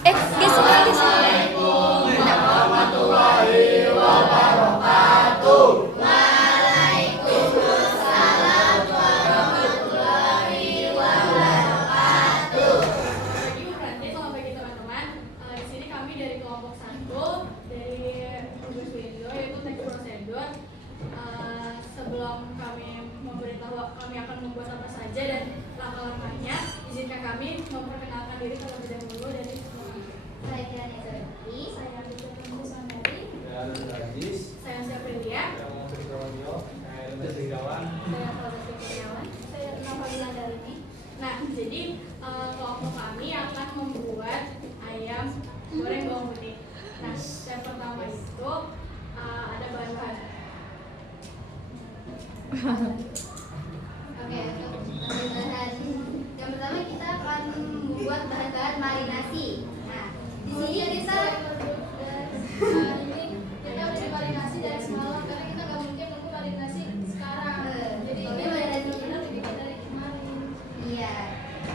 Geser, geser. Berarti selamat pagi teman-teman. Di sini kami dari kelompok 1 dari tugas Windows yaitu teks prosedur. Sebelum kami memberitahu kami akan membuat apa saja dan langkah-langkahnya, izinkan kami memperkenalkan diri terlebih dahulu dari Saya Kirani Zaki, saya Richard Sandari, saya Syaprilia, saya Fauzati Kurniawan, saya Nova Wilandarini. Nah, jadi kelompok kami akan membuat ayam goreng bawang putih. Nah, yang pertama itu ada bahan-bahan. Oke, untuk bahan yang pertama kita akan membuat bahan-bahan marinasi. Nah, di sini kita Ini kita udah dimarinasi dari semalam karena kita nggak mungkin nunggu marinasi sekarang. Jadi ini marinasi kita dibikin dari kemarin. iya,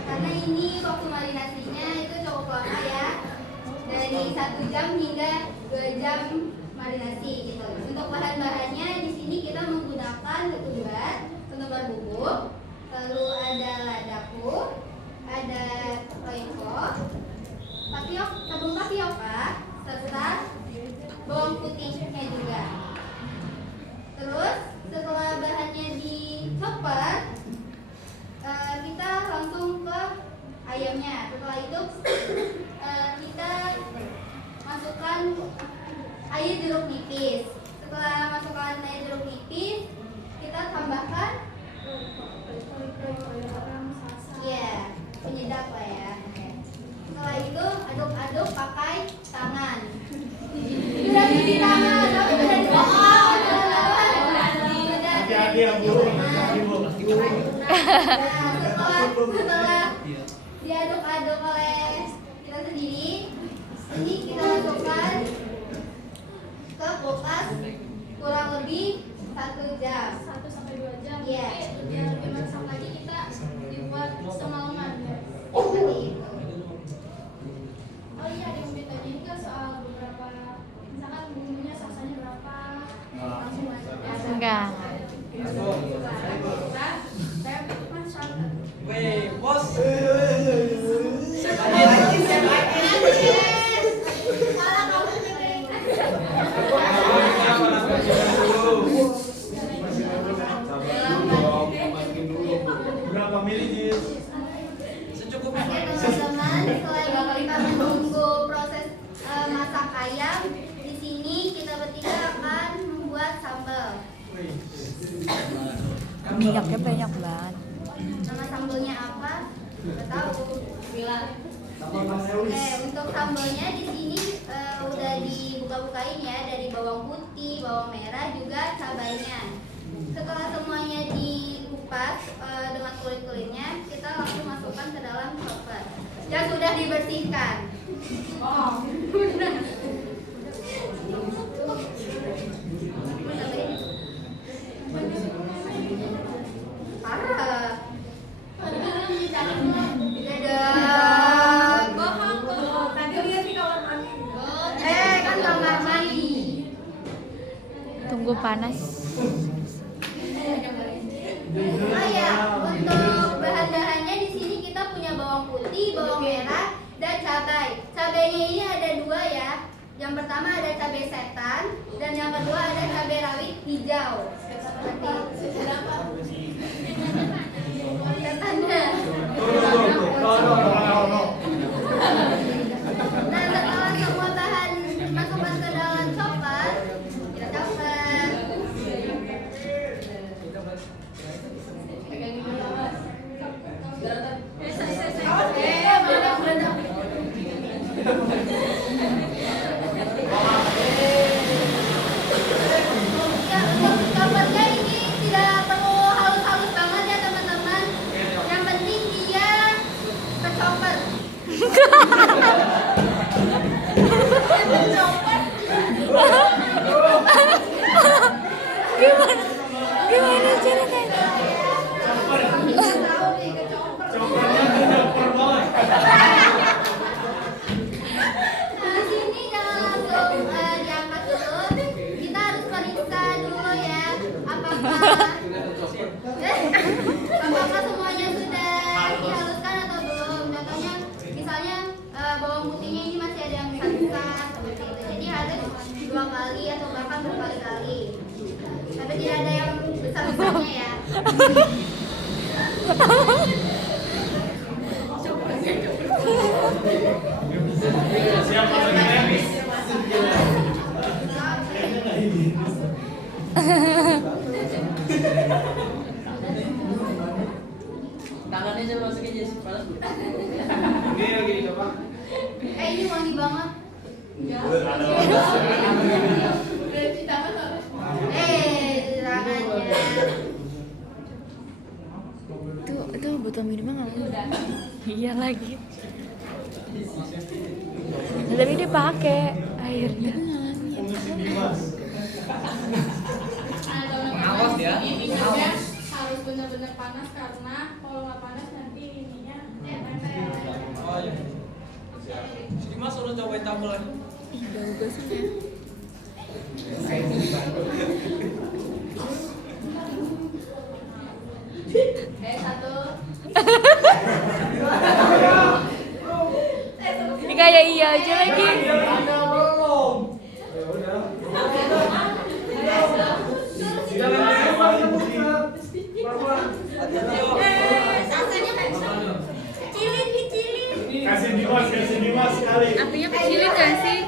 karena ini waktu marinasinya itu cukup lama ya, dari 1 jam hingga 2 jam marinasi gitu. Untuk bahan-bahannya di sini kita menggunakan ketumbar, ketumbar bubuk, lalu ada ladaku, ada royco, tepung tapioka, serta bawang putihnya juga. Terus setelah bahannya dicopot, kita langsung ke ayamnya. Setelah itu kita masukkan air jeruk nipis. Setelah masukkan air jeruk nipis, kita tambahkan penyedap lah ya. Setelah itu aduk-aduk pakai tangan. Sudah cuci tangan, tapi sudah dipotong. Setelah diaduk-aduk oleh kita sendiri, ini kita masukkan ke kulkas kurang lebih 1 jam. 1 sampai 2 jam. Iya. Tapi biar lebih masak lagi kita dibuat semalaman ya. Seperti itu. Oh iya, ada yang ditanyain kan soal beberapa, misalkan bumbunya sasanya berapa, langsung aja. Enggak. Saya butuhkan satu. Weh, bos. Salah kamu nih. Berapa mili? Oke Secukupnya. teman-teman, selain kita menunggu proses masak ayam, di sini kita bertiga akan membuat sambal. Minyaknya banyak banget. Nama sambalnya apa? Nggak tahu. Oke, untuk sambalnya di sini udah dibuka-bukain ya, dari bawang putih, bawang merah, juga cabainya. Setelah semuanya dikupas dengan kulit-kulitnya, kita langsung masukkan ke dalam chopper yang sudah dibersihkan. Parah. Dadah. Tadi lihat di kamar mandi. Kan kamar mandi. Tunggu panas. Oh ya, untuk bahan-bahannya di sini kita punya bawang putih, bawang merah, dan cabai. Cabainya ini ada 2 ya. Yang pertama ada cabai setan, dan yang kedua ada cabai rawit hijau. Seperti setannya. Nah, setelah semua bahan masukkan ke dalam chopper, kita chopper. Ya, untuk choppernya ini tidak perlu halus-halus banget ya teman-teman. Yang penting dia kechopper. Gimana? Gimana ceritanya? Coklatnya udah dapur banget. Siapa lagi? Tangannya coba masukin Jess, panas Bu. Ini lagi coba. Ini wangi banget. Berarti tangan harus. Tangannya. Itu botol minumnya nggak? Iya lagi. Nah, tapi dia pakai airnya. Pengawas dia. Minumnya harus benar-benar panas karena kalau nggak panas nanti ininya nempel. Oh iya. Si Dimas suruh cobain tambelan. Ih, bagus ya. Satu. Ini kayak iya aja lagi. Ada belum? Ya udah. Jangan kasih Dimas sekali. Apinya kecilin gak sih?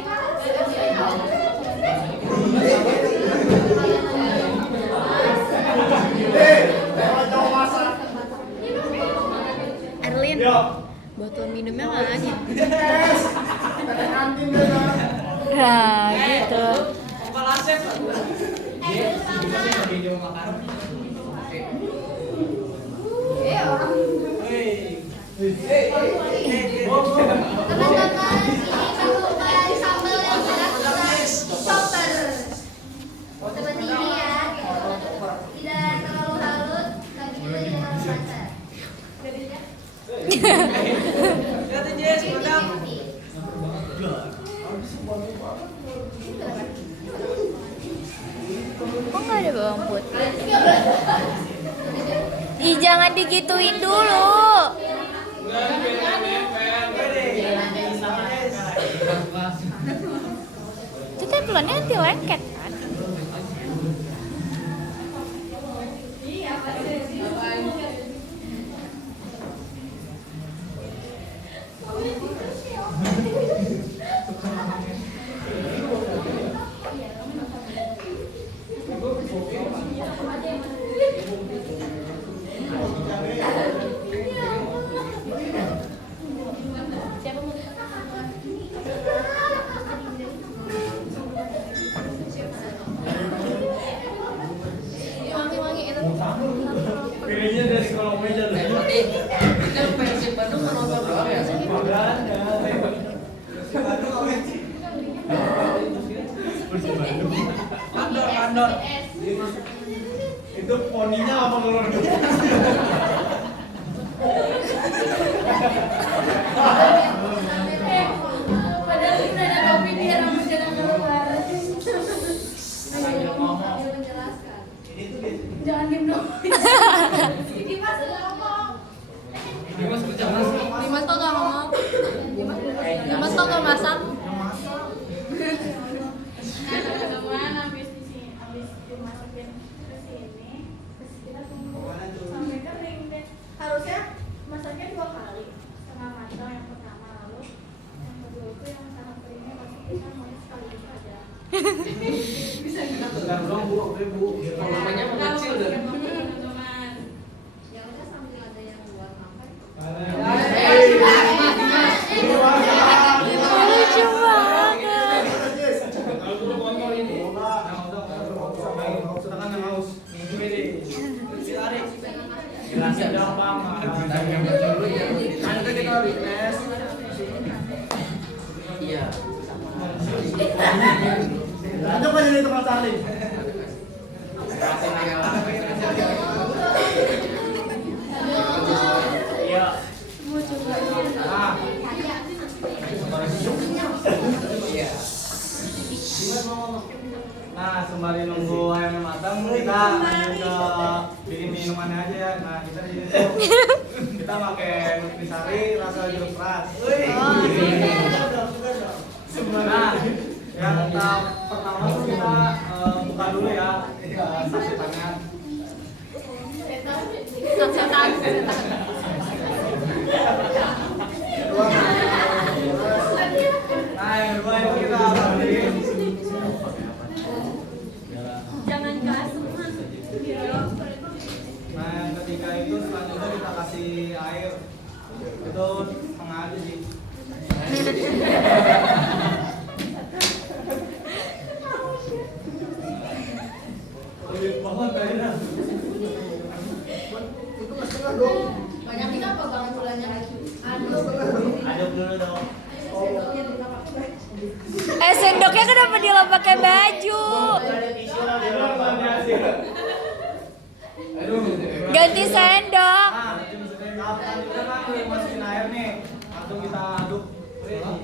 Erlin, Yo. botol minumnya nggak ada. Kantin deh. Nah, gitu. Kepala chef. Orang. Hei. Teman-teman, ini masukkan sambal yang sudah kita chopper. Seperti ini ya. Tidak terlalu halus, tapi juga tidak terlalu kasar. Lihatin Jess, pegang. Kok nggak ada bawang putih? Ih, jangan digituin dulu. Itu tempelannya anti lengket kan? Pilihnya dari kolom meja loh. Ini Persib Bandung menonton berapa ya? Mandor. Itu poninya apa kalau Padahal kita ada kopi dia rambut jangan keluar. Jangan diem dong. Dimas udah ngomong. Dimas kerja mas. Dimas kok nggak ngomong? Dimas kok nggak masak? Nah, teman-teman habis dimasukin ke sini, terus kita tunggu sampai kering deh. Harusnya masaknya 2 kali, setengah matang yang pertama, lalu yang kedua itu yang sangat keringnya pasti kita mau sekaligus aja. Bisa nggak? Bentar dong Bu. Namanya mengecil dan. Teman-teman. Ya udah sambil ada yang buat makan. Lucu banget. Kalau dulu kotor ini. Sedangkan yang haus. Ditarik. Gelasnya dong Bang. Nanti kita tes. Iya. Lanjut aja di tempat saling. Iya. Nah. Nah, sembari nunggu ayamnya matang, kita lanjut ke bikin minumannya aja ya. Nah, kita di sini tuh kita pakai nutrisari rasa jeruk keras. Nah, yang tahap pertama tuh kita buka dulu ya sasetannya. setan. Nah, yang kedua itu kita balik. Jangan kasar. Nah, yang ketiga itu selanjutnya kita kasih air. Itu setengah aja sih. Lebih banget kayaknya. Banyak kita apa bang gulanya? Aduk. Aduk dulu dong. Sendoknya kenapa dia pakai baju? Ganti sendok. Nah, kita kan masukin air nih. Langsung kita aduk. Aduh.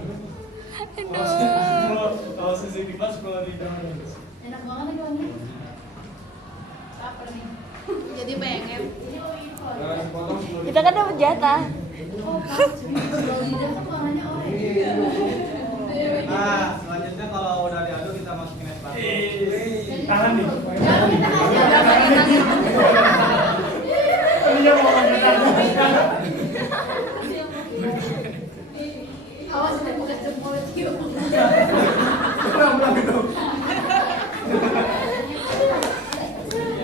Kalau sisi kipas kalau di Enak banget nih bang. Lapar nih. Jadi pengen. Kita kan dapat jatah. Kalau lidah kan warnanya oranye. Nah, selanjutnya kalau udah diaduk kita masukin es batu. Tangan nih. Jangan kita aja. Dia mau ambil tangan. Awas sampai buka jempol cium. Pulang itu.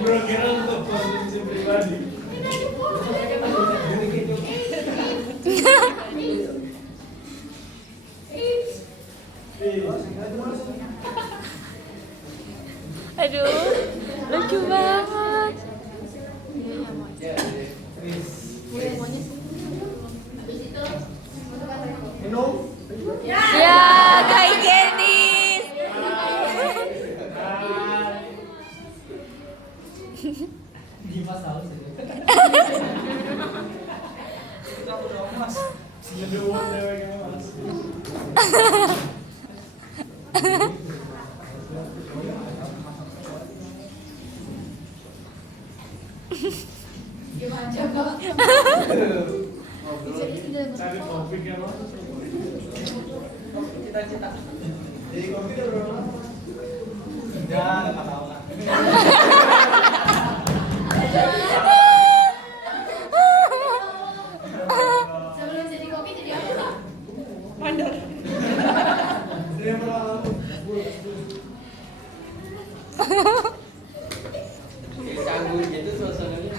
Bro, kira untuk konsumsi pribadi. Aduh, lucu banget. Minum. Ya, kayak Genis. Dimas tahu sih. Kita udah emas. Ngedewan deweknya Mas. Gimana coba? Cari topik ya Mas. Cita-cita. Jadi kopi udah berapa lama? Ya, nggak tahu lah. Sebelum jadi kopi jadi apa kak? Dia berapa? Canggung gitu suasananya.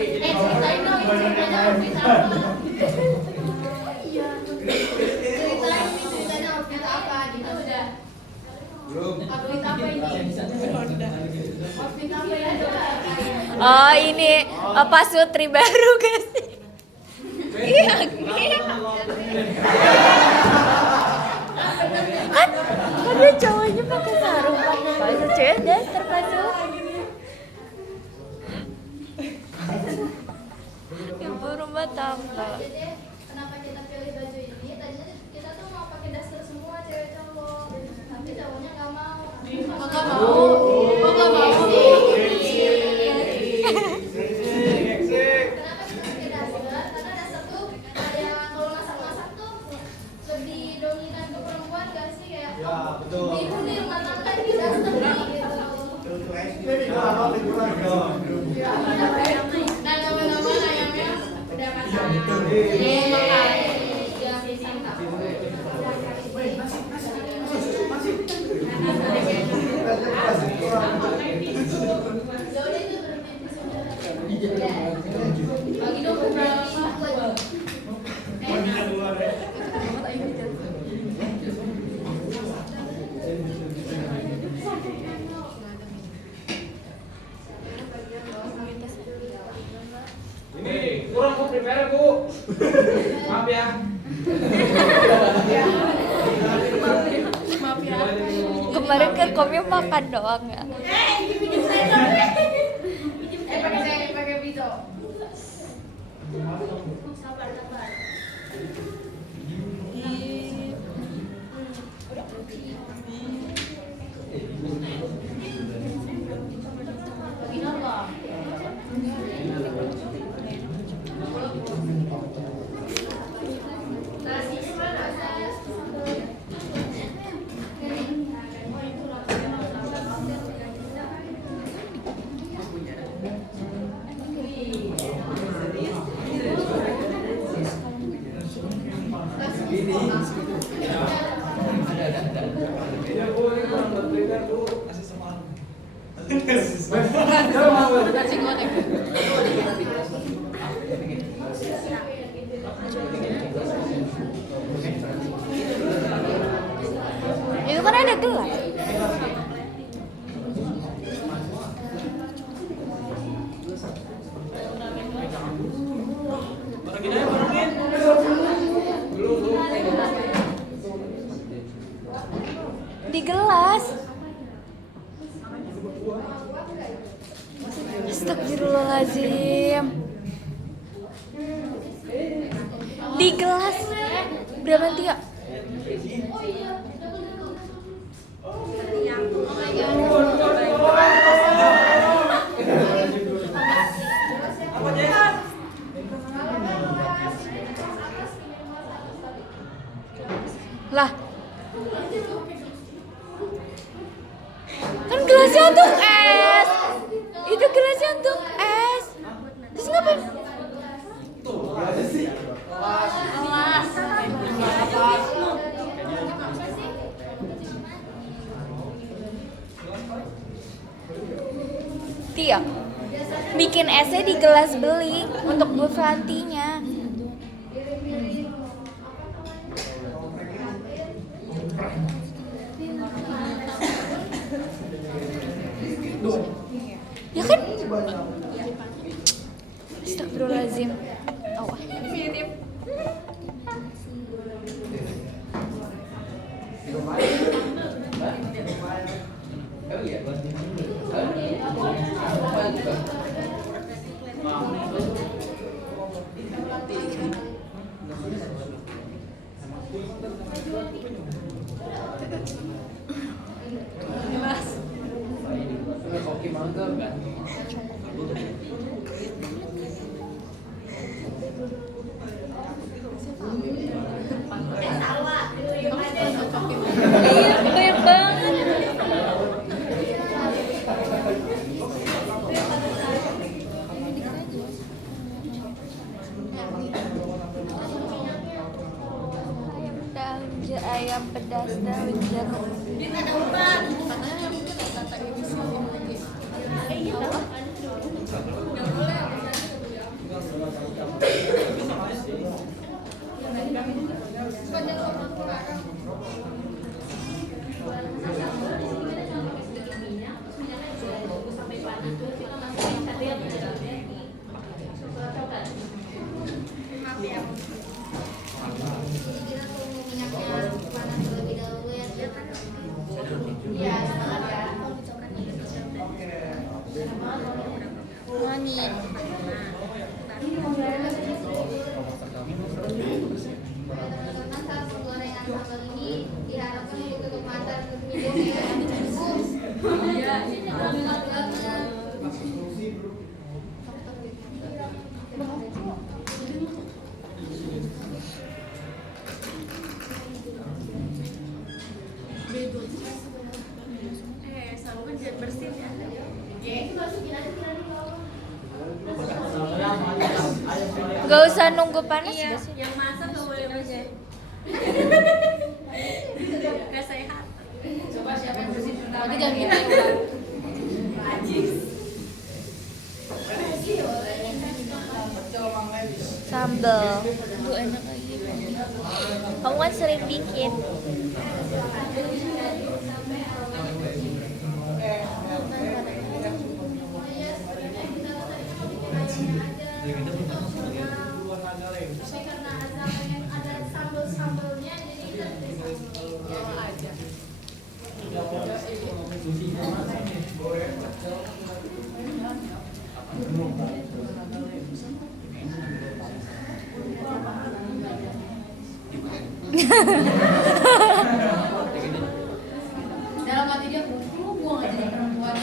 Ceritain dong, ceritanya outfit apa? Iya. Ceritanya outfit apa? Gitu udah. Belum. Outfit apa ini? Outfit apa ya? Oh, ini apa sutri baru guys? Iya, iya. Kan dia cowoknya pakai sarung, pakai baju cewek dan terpasuk. Ibu rumah tangga. Jadi kenapa kita pilih baju ini? Tadinya kita tuh mau pakai daster semua cewek cowok, tapi cowoknya nggak mau. Nggak mau. Kok nggak mau? Kenapa kita pakai daster? Karena daster tuh kayak kalau masak-masak tuh lebih dominan ke perempuan gak sih kayak Ya, betul. ibu di rumah tangga di daster nih gitu. Dan teman-teman ayamnya udah matang. Bagi dong beberapa. Ini kurang mau prepare Bu. Maaf ya. Maaf ya. Kemarin ke komnya makan doang ya. Pakai pisau. Sabar, sabar. Bagi apa? Nasi mana? Nasi goreng. Itu kan ada gelas. Di gelas. Astagfirullahaladzim. Di gelas. Berapa Tia? Lah. Kan gelasnya untuk es. Itu gelasnya untuk es. Terus ngapain? Gelas. Tia, bikin esnya di gelas beli untuk Bu Fantinya. Ya kan? Astagfirullahaladzim. Awas. Iya, banyak banget. Ayam pedas daun jeruk. Gak usah nunggu panas Iya, gak sih? yang masak gak boleh bersih. Gak sehat. Coba siapa yang bersih pertama? Nanti jangan gitu ya. Sambal. Tuh enak lagi. Kamu kan sering bikin. Karena ada sambal-sambalnya jadi aja. Dalam hati dia, gua gak jadi perempuan.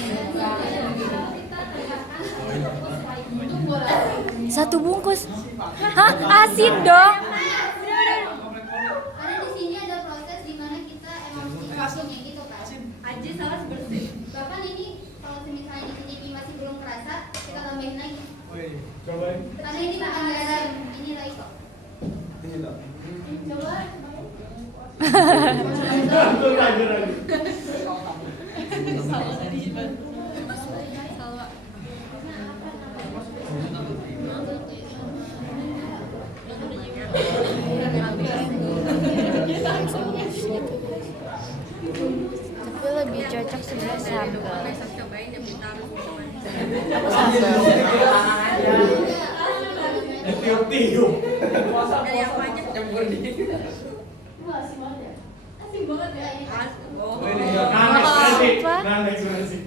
Satu bungkus. Hah? Asin dong. Karena di sini ada proses di mana kita emang bikinnya gitu kan. Aji salah bersih. Bahkan ini kalau misalnya di sini masih belum kerasa, kita tambahin lagi. Cobain. Karena ini bukan garam, ini raiko. Ini tak. Coba. Tiup-tiup. Dari apa aja campur di. Wah, asik banget ya. Asik banget ya. Oh. Nangis gimana sih?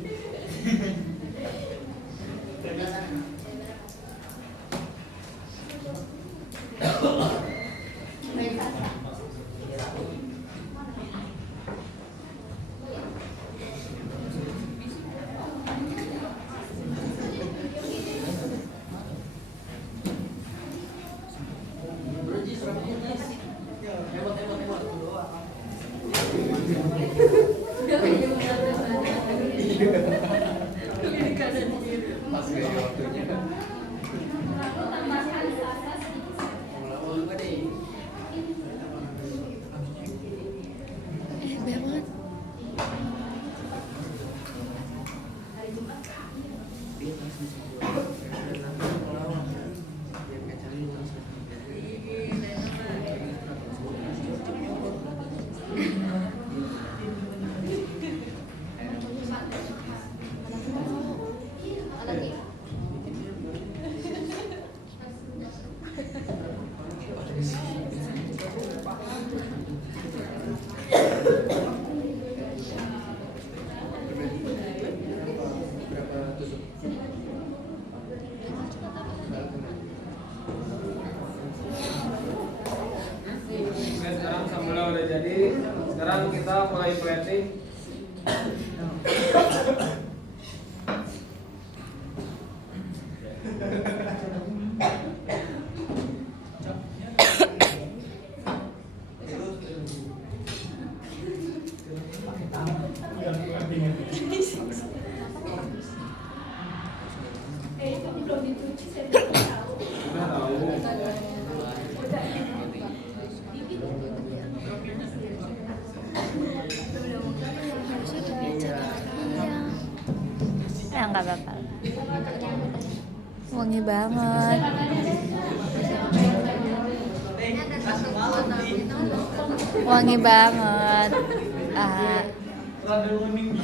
Oke, sekarang sambelnya udah jadi. Sekarang kita mulai plating. Itu belum dicuci, saya belum tahu. Udah tahu. Ya nggak apa-apa. Wangi banget. Wangi banget. Ah. Rada kuning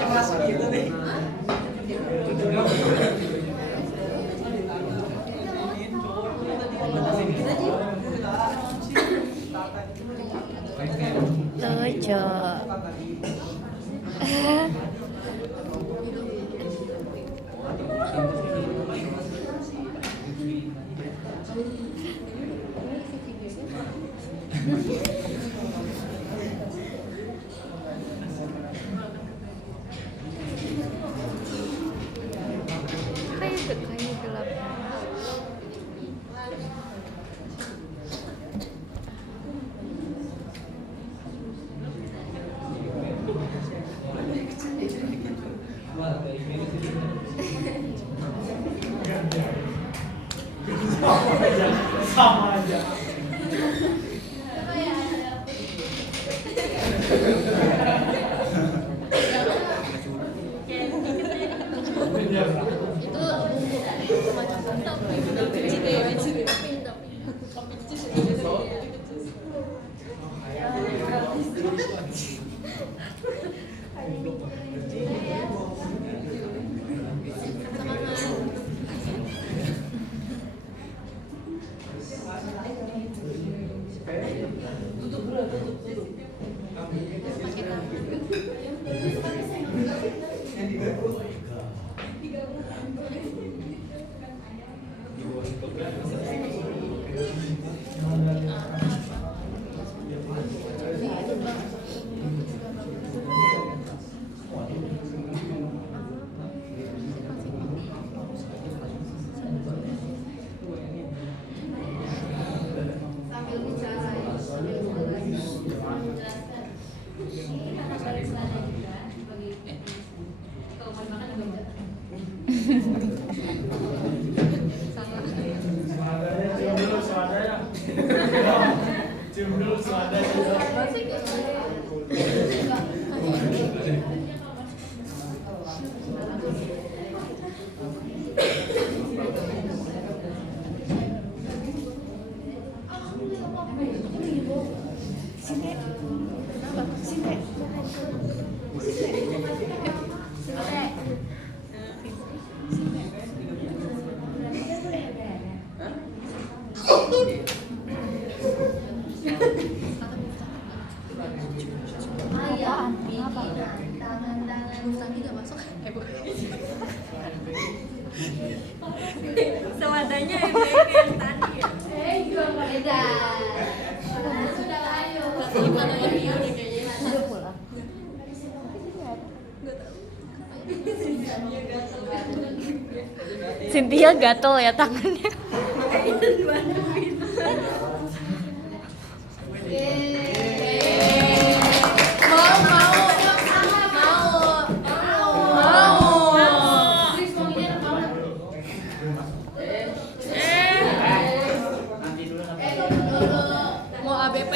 keras gitu nih. Lucu. Kayak gelap. Sama aja. Mustami nggak masuk. Sewadanya yang baik yang tadi ya. juga beda. Sudah ayo. Gimana ya dia udah kayaknya. Udah pulang. Cynthia gatel ya tangannya. Mau ABP.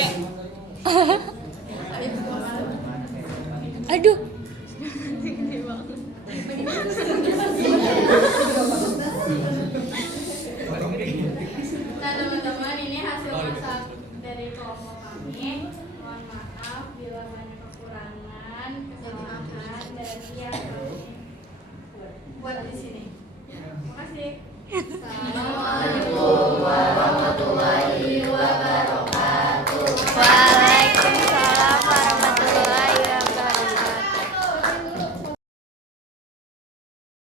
Aduh. Nah teman-teman, ini hasil masak dari kelompok kami. Mohon maaf bila banyak kekurangan, kesalahan dan yang kami buat di sini. Terima kasih. Assalamualaikum.